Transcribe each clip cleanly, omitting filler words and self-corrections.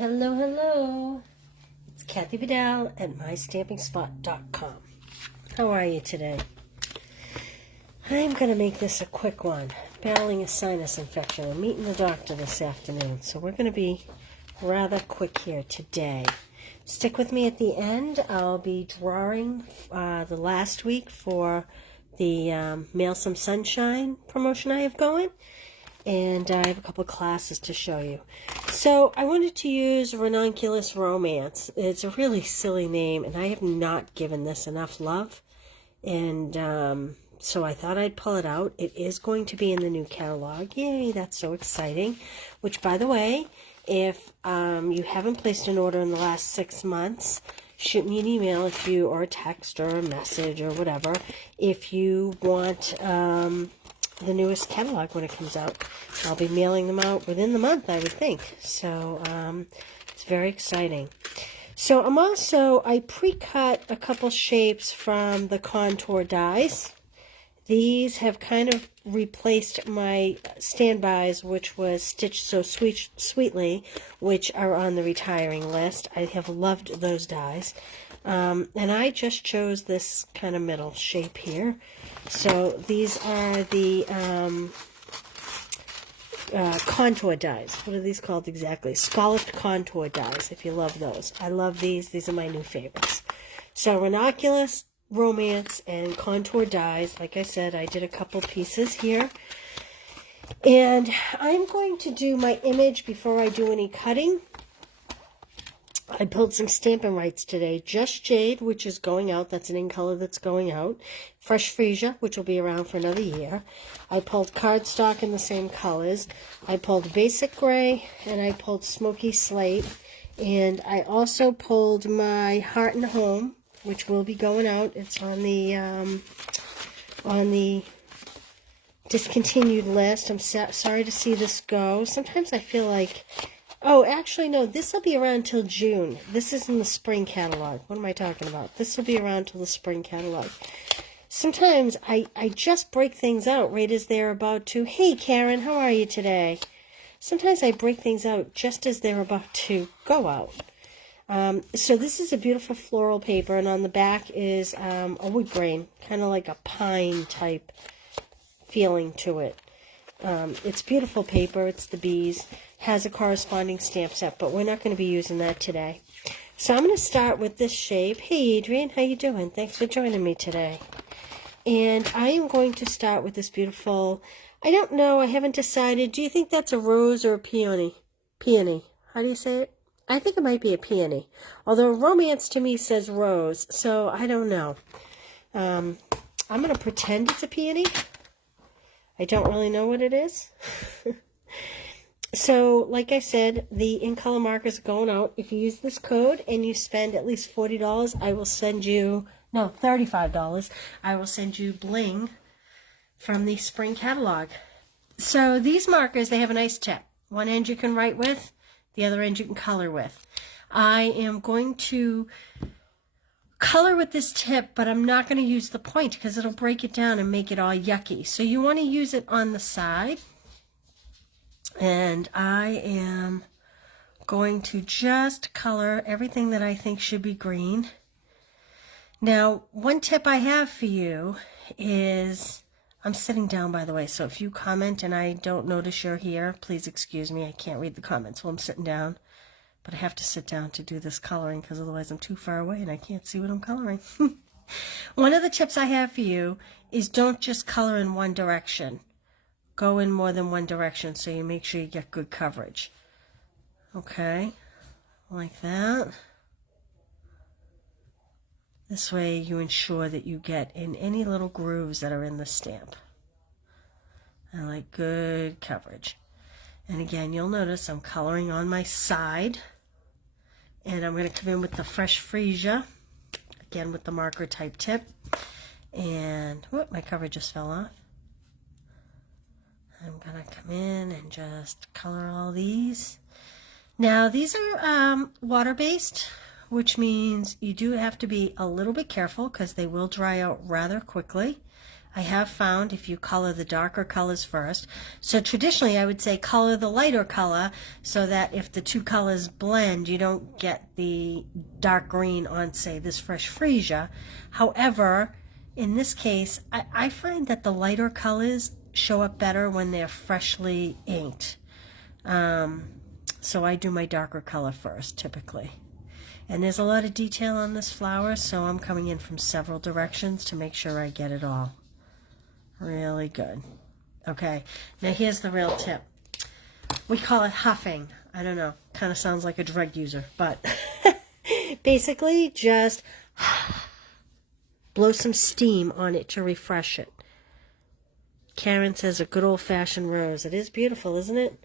Hello, hello. It's Kathy Vidal at MyStampingSpot.com. How are you today? I'm going to make this a quick one. Battling a sinus infection. I'm meeting the doctor this afternoon, so we're going to be rather quick here today. Stick with me at the end. I'll be drawing the last week for the Mail Some Sunshine promotion I have going. And I have a couple of classes to show you. So I wanted to use Ranunculous Romance. It's a really silly name, and I have not given this enough love. And so I thought I'd pull it out. It is going to be in the new catalog. Yay, that's so exciting. Which, by the way, if you haven't placed an order in the last 6 months, shoot me an email if you, or a text or a message or whatever, if you want the newest catalog when it comes out. I'll be mailing them out within the month, I would think. So it's very exciting. So I pre-cut a couple shapes from the contour dies. These have kind of replaced my standbys, which was Stitched So Sweetly, which are on the retiring list. I have loved those dies. And I just chose this kind of middle shape here. So these are the contour dies. What are these called exactly? Scalloped contour dies, if you love those. I love these. These are my new favorites. So Ranunculous, Romance, and contour dies. Like I said, I did a couple pieces here. And I'm going to do my image before I do any cutting. I pulled some Stampin' Rights today. Just Jade, which is going out. That's an in color that's going out. Fresh Freesia, which will be around for another year. I pulled cardstock in the same colors. I pulled Basic Gray, and I pulled Smoky Slate. And I also pulled my Heart and Home, which will be going out. It's on the discontinued list. I'm sorry to see this go. Sometimes I feel like... Oh, actually, no, this will be around till June. This is in the spring catalog. What am I talking about? This will be around till the spring catalog. Sometimes I just break things out right as they're about to. Hey, Karen, how are you today? Sometimes I break things out just as they're about to go out. So this is a beautiful floral paper, and on the back is a wood grain, kind of like a pine type feeling to it. It's beautiful paper. It's the bees. Has a corresponding stamp set, but we're not going to be using that today. So I'm going to start with this shape. Hey, Adrian, how you doing? Thanks for joining me today. And I am going to start with this beautiful, I don't know, I haven't decided. Do you think that's a rose or a peony? Peony. How do you say it? I think it might be a peony. Although Romance to me says rose, so I don't know. I'm going to pretend it's a peony. I don't really know what it is. So, like I said, the in-color markers are going out. If you use this code and you spend at least $40, I will send you, no, $35, I will send you bling from the spring catalog. So these markers, they have a nice tip. One end you can write with, the other end you can color with. I am going to color with this tip, but I'm not going to use the point because it'll break it down and make it all yucky. So you want to use it on the side. And I am going to just color everything that I think should be green. Now, one tip I have for you is, I'm sitting down, by the way, so if you comment and I don't notice you're here, please excuse me. I can't read the comments while I'm sitting down. But I have to sit down to do this coloring because otherwise I'm too far away and I can't see what I'm coloring. One of the tips I have for you is don't just color in one direction. Go in more than one direction so you make sure you get good coverage. Okay, like that. This way you ensure that you get in any little grooves that are in the stamp. I like good coverage. And again, you'll notice I'm coloring on my side. And I'm going to come in with the Fresh Freesia, again with the marker type tip. And whoop, my cover just fell off. I'm going to come in and just color all these. Now, these are water-based, which means you do have to be a little bit careful because they will dry out rather quickly. I have found if you color the darker colors first, so traditionally I would say color the lighter color so that if the two colors blend, you don't get the dark green on, say, this fresh freesia. However, in this case, I find that the lighter colors show up better when they're freshly inked. So I do my darker color first, typically. And there's a lot of detail on this flower, so I'm coming in from several directions to make sure I get it all. Really good. Okay, now here's the real tip. We call it huffing. I don't know, kind of sounds like a drug user, but basically just blow some steam on it to refresh it. Karen says a good old-fashioned rose. It is beautiful, isn't it?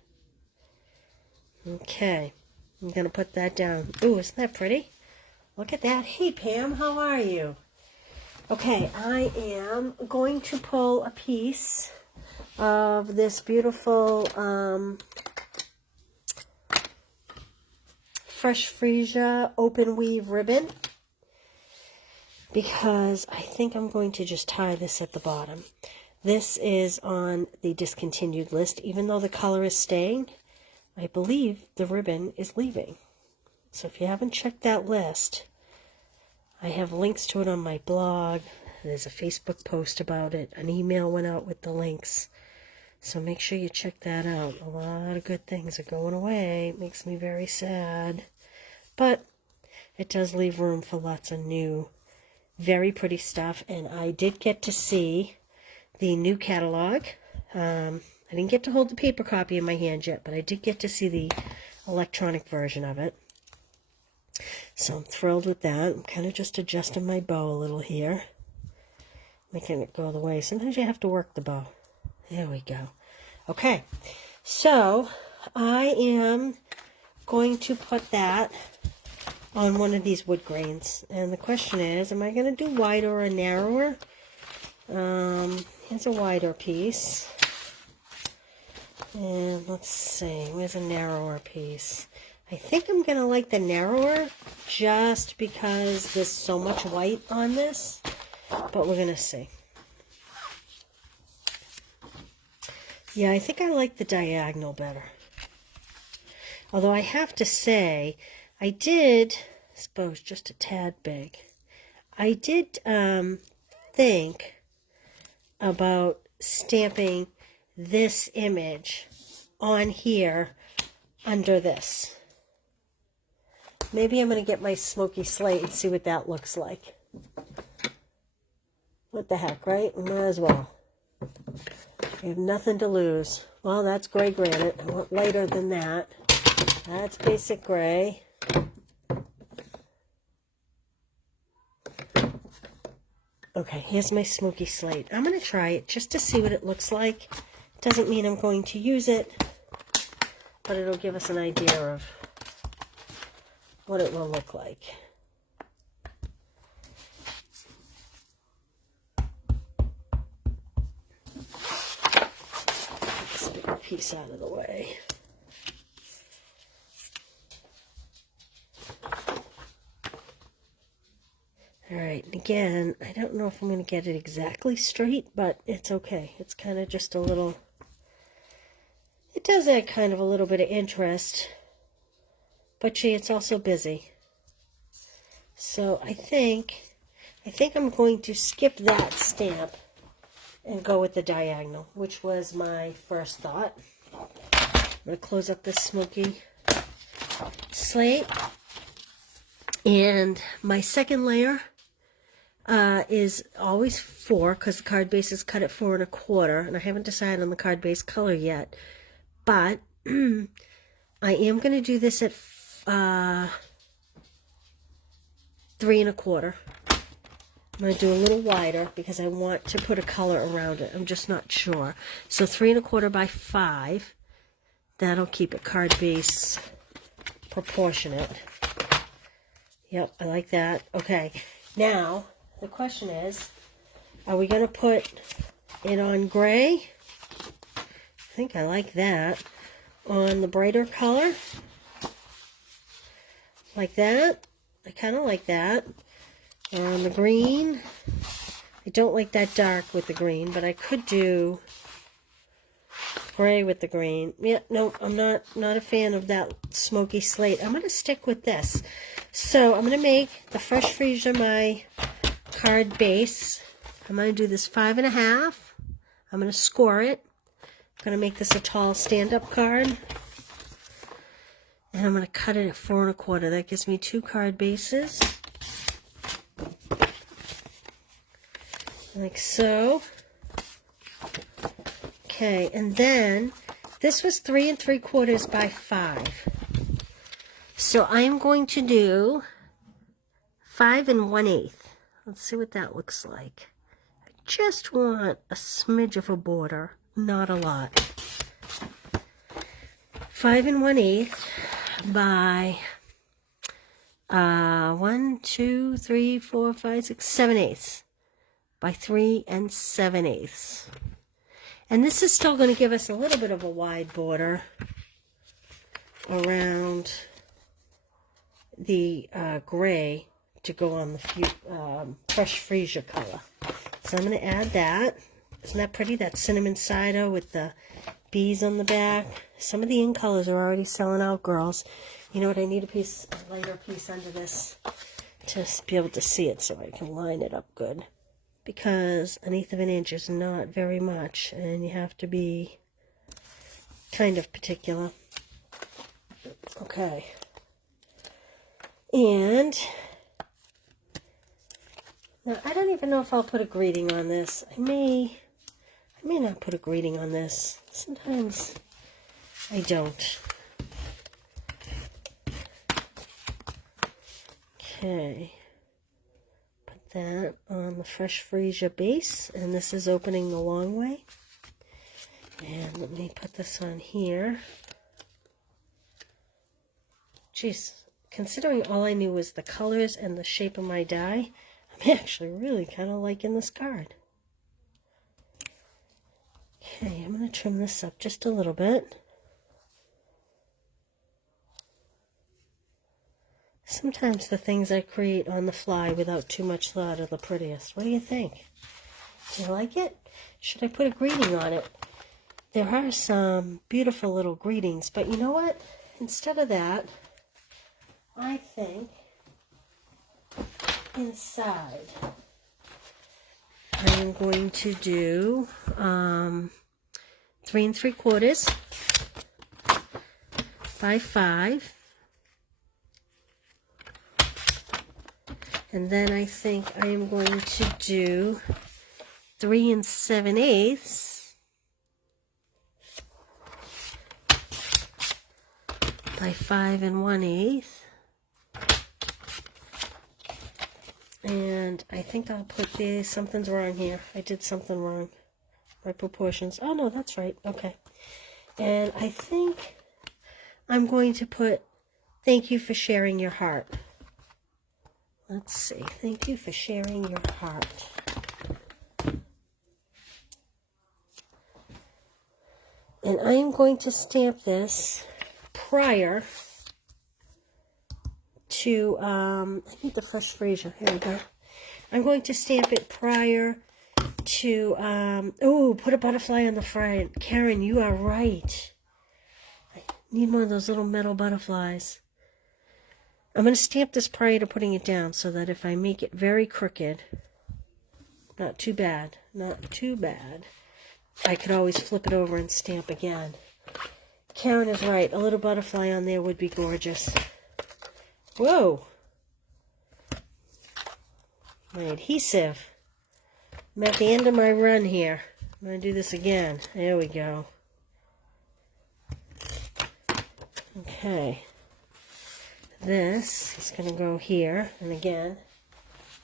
Okay, I'm going to put that down. Ooh, isn't that pretty? Look at that. Hey, Pam, how are you? Okay, I am going to pull a piece of this beautiful Fresh Freesia open weave ribbon because I think I'm going to just tie this at the bottom. This is on the discontinued list. Even though the color is staying, I believe the ribbon is leaving. So if you haven't checked that list, I have links to it on my blog. There's a Facebook post about it. An email went out with the links. So make sure you check that out. A lot of good things are going away. It makes me very sad. But it does leave room for lots of new, very pretty stuff. And I did get to see the new catalog. I didn't get to hold the paper copy in my hand yet, but I did get to see the electronic version of it. So I'm thrilled with that. I'm kind of just adjusting my bow a little here, making it go the way. Sometimes you have to work the bow. There we go. Okay, so I am going to put that on one of these wood grains. And the question is, am I going to do wider or narrower? Here's a wider piece. And let's see, where's a narrower piece? I think I'm going to like the narrower just because there's so much white on this, but we're going to see. Yeah, I think I like the diagonal better. Although I have to say, I did, I suppose just a tad big, I did think about stamping this image on here under this. Maybe I'm going to get my smoky slate and see what that looks like. What the heck, right? Might as well. I have nothing to lose. Well, that's gray granite. I want lighter than that. That's basic gray. Okay, here's my smoky slate. I'm going to try it just to see what it looks like. Doesn't mean I'm going to use it, but it'll give us an idea of what it will look like. This bigger piece out of the way. Alright, and again, I don't know if I'm going to get it exactly straight, but it's okay. It's kind of just a little, it does add kind of a little bit of interest. But gee, it's also busy. So I think I'm going to skip that stamp and go with the diagonal, which was my first thought. I'm going to close up this smoky slate. And my second layer is always 4, because the card base is cut at 4 1/4, and I haven't decided on the card base color yet. But I am going to do this at 3 1/4. I'm going to do a little wider because I want to put a color around it. I'm just not sure. So 3 1/4 by 5. That'll keep it card base proportionate. Yep, I like that. Okay, now the question is, are we going to put it on gray? I think I like that. On the brighter color? Like that? I kind of like that. On the green? I don't like that dark with the green, but I could do gray with the green. Yeah, no, I'm not a fan of that smoky slate. I'm going to stick with this. So I'm going to make the Fresh Freesia my card base. I'm going to do this 5.5. I'm going to score it. I'm going to make this a tall stand-up card. And I'm going to cut it at 4 1/4. That gives me 2 card bases. Like so. Okay, and then this was 3 3/4 by 5. So I'm going to do 5 1/8. Let's see what that looks like. I just want a smidge of a border, not a lot. 5 1/8 by 1, 2, 3, 4, 5, 6, 7/8 by 3 7/8. And this is still going to give us a little bit of a wide border around the gray to go on the Fresh Freesia color. So I'm going to add that. Isn't that pretty? That cinnamon cider with the bees on the back. Some of the in colors are already selling out, girls. You know what? I need a lighter piece under this to be able to see it so I can line it up good. Because 1/8 inch is not very much, and you have to be kind of particular. Okay. And now I don't even know if I'll put a greeting on this. I may not put a greeting on this. Sometimes I don't. Okay. Put that on the Fresh Freesia base, and this is opening the long way. And let me put this on here. Jeez, considering all I knew was the colors and the shape of my die, I'm actually really kind of liking this card. Okay, I'm going to trim this up just a little bit. Sometimes the things I create on the fly without too much thought are the prettiest. What do you think? Do you like it? Should I put a greeting on it? There are some beautiful little greetings, but you know what? Instead of that, I think inside I'm going to do 3 3/4 by 5. And then I think I am going to do 3 7/8 by 5 1/8. And I think I'll put this, something's wrong here. I did something wrong. My proportions. Oh no, that's right. Okay. And I think I'm going to put, thank you for sharing your heart. Let's see. Thank you for sharing your heart. And I am going to stamp this prior to, I need the Fresh Freesia. Here we go. I'm going to stamp it prior to, oh, put a butterfly on the front. Karen, you are right. I need one of those little metal butterflies. I'm going to stamp this prior to putting it down so that if I make it very crooked, not too bad, I could always flip it over and stamp again. Karen is right. A little butterfly on there would be gorgeous. Whoa. My adhesive. I'm at the end of my run here. I'm going to do this again. There we go. Okay. This is going to go here, and again,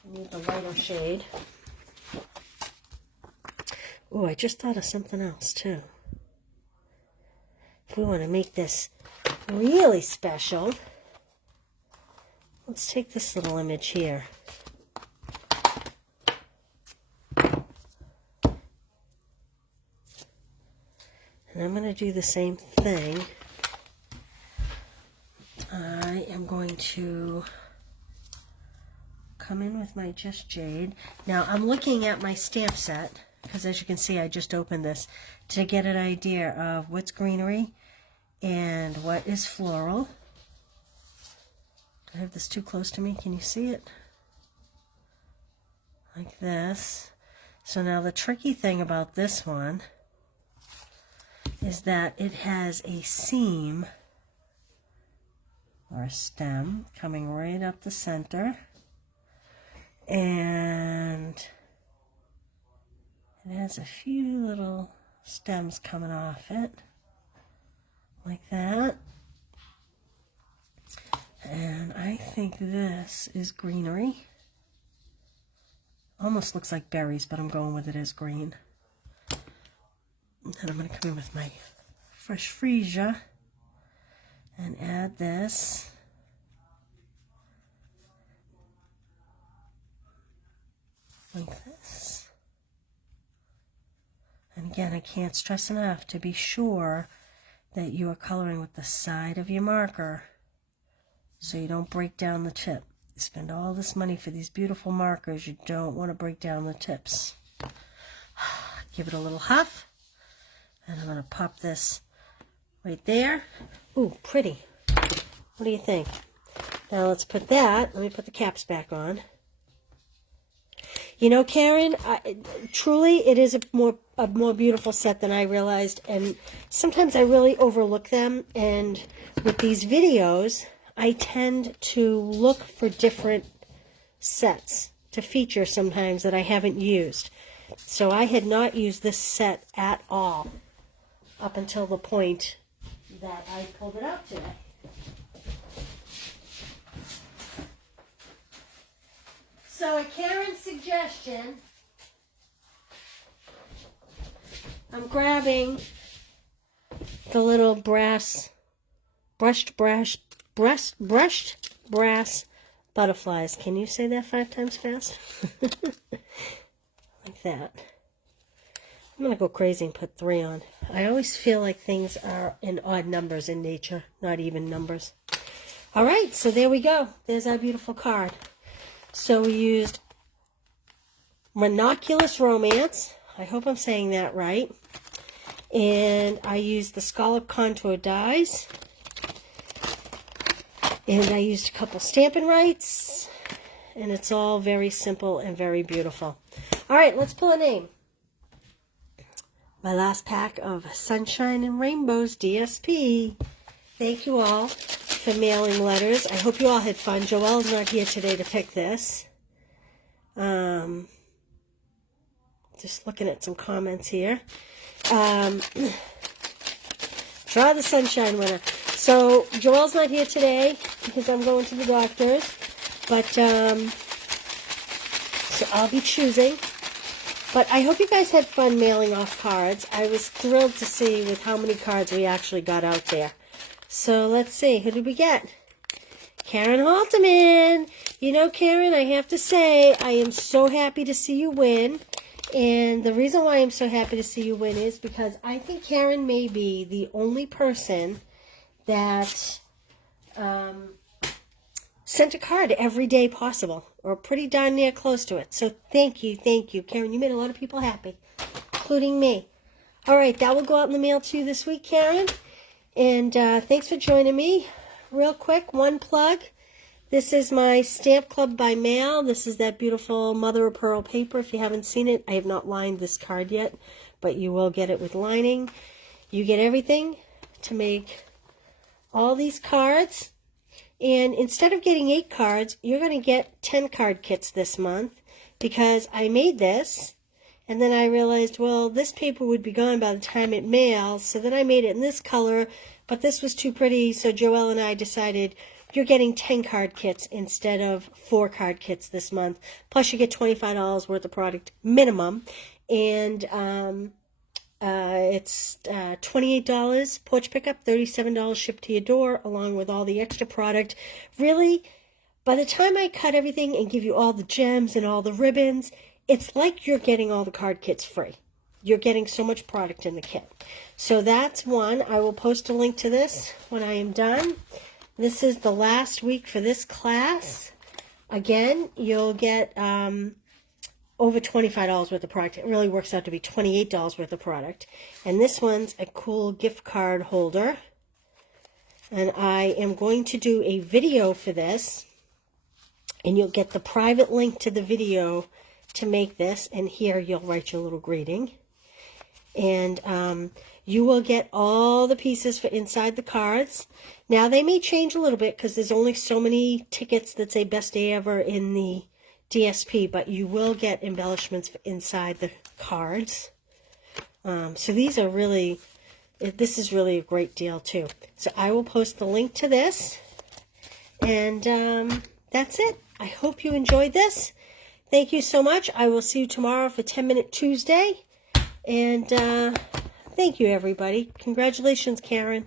I need the lighter shade. Oh, I just thought of something else, too. If we want to make this really special, let's take this little image here. And I'm going to do the same thing. I am going to come in with my Just Jade. Now I'm looking at my stamp set, because as you can see I just opened this, to get an idea of what's greenery and what is floral. Do I have this too close to me? Can you see it? Like this. So now the tricky thing about this one is that it has a seam or a stem coming right up the center, and it has a few little stems coming off it like that. And I think this is greenery. Almost looks like berries, but I'm going with it as green. And then I'm going to come in with my fresh freesia and add this. Like this. And again, I can't stress enough to be sure that you are coloring with the side of your marker so you don't break down the tip. You spend all this money for these beautiful markers, you don't want to break down the tips. Give it a little huff, and I'm going to pop this right there. Ooh, pretty. What do you think? Now let's put that, let me put the caps back on. You know, Karen, truly it is a more beautiful set than I realized, and sometimes I really overlook them, and with these videos I tend to look for different sets to feature sometimes that I haven't used. So I had not used this set at all up until the point that I pulled it out today. So at Karen's suggestion, I'm grabbing the little brushed brass butterflies. Can you say that 5 times fast? Like that. I'm going to go crazy and put 3 on. I always feel like things are in odd numbers in nature, not even numbers. All right, so there we go. There's our beautiful card. So we used Ranunculous Romance. I hope I'm saying that right. And I used the Scalloped contour dies. And I used a couple Stampin' Rights, and it's all very simple and very beautiful. All right, let's pull a name. My last pack of Sunshine and Rainbows DSP. Thank you all for mailing letters. I hope you all had fun. Joelle's not here today to pick this. Just looking at some comments here. Draw the Sunshine winner. So, Joelle's not here today because I'm going to the doctor's, but, so I'll be choosing. But I hope you guys had fun mailing off cards. I was thrilled to see with how many cards we actually got out there. So, let's see. Who did we get? Karen Halterman. You know, Karen, I have to say, I am so happy to see you win. And the reason why I'm so happy to see you win is because I think Karen may be the only person that sent a card every day possible, or pretty darn near close to it. So thank you, Karen. You made a lot of people happy, including me. All right, that will go out in the mail to you this week, Karen. And thanks for joining me. Real quick, one plug. This is my Stamp Club by mail. This is that beautiful mother of pearl paper. If you haven't seen it, I have not lined this card yet, but you will get it with lining. You get everything to make all these cards, and instead of getting 8 cards, you're going to get 10 card kits this month, because I made this, and then I realized, well, this paper would be gone by the time it mails, so then I made it in this color, but this was too pretty, so Joelle and I decided you're getting 10 card kits instead of 4 card kits this month, plus you get $25 worth of product minimum, and it's $28 porch pickup, $37 shipped to your door, along with all the extra product. Really, by the time I cut everything and give you all the gems and all the ribbons, it's like you're getting all the card kits free. You're getting so much product in the kit. So that's one. I will post a link to this when I am done. This is the last week for this class. Again, you'll get over $25 worth of product. It really works out to be $28 worth of product. And this one's a cool gift card holder. And I am going to do a video for this. And you'll get the private link to the video to make this. And here you'll write your little greeting. And you will get all the pieces for inside the cards. Now, they may change a little bit because there's only so many tickets that say Best Day Ever in the DSP, but you will get embellishments for inside the cards. So these are really, this is really a great deal too. So I will post the link to this. And that's it. I hope you enjoyed this. Thank you so much. I will see you tomorrow for 10-Minute Tuesday. And thank you, everybody. Congratulations, Karen.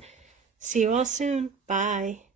See you all soon. Bye.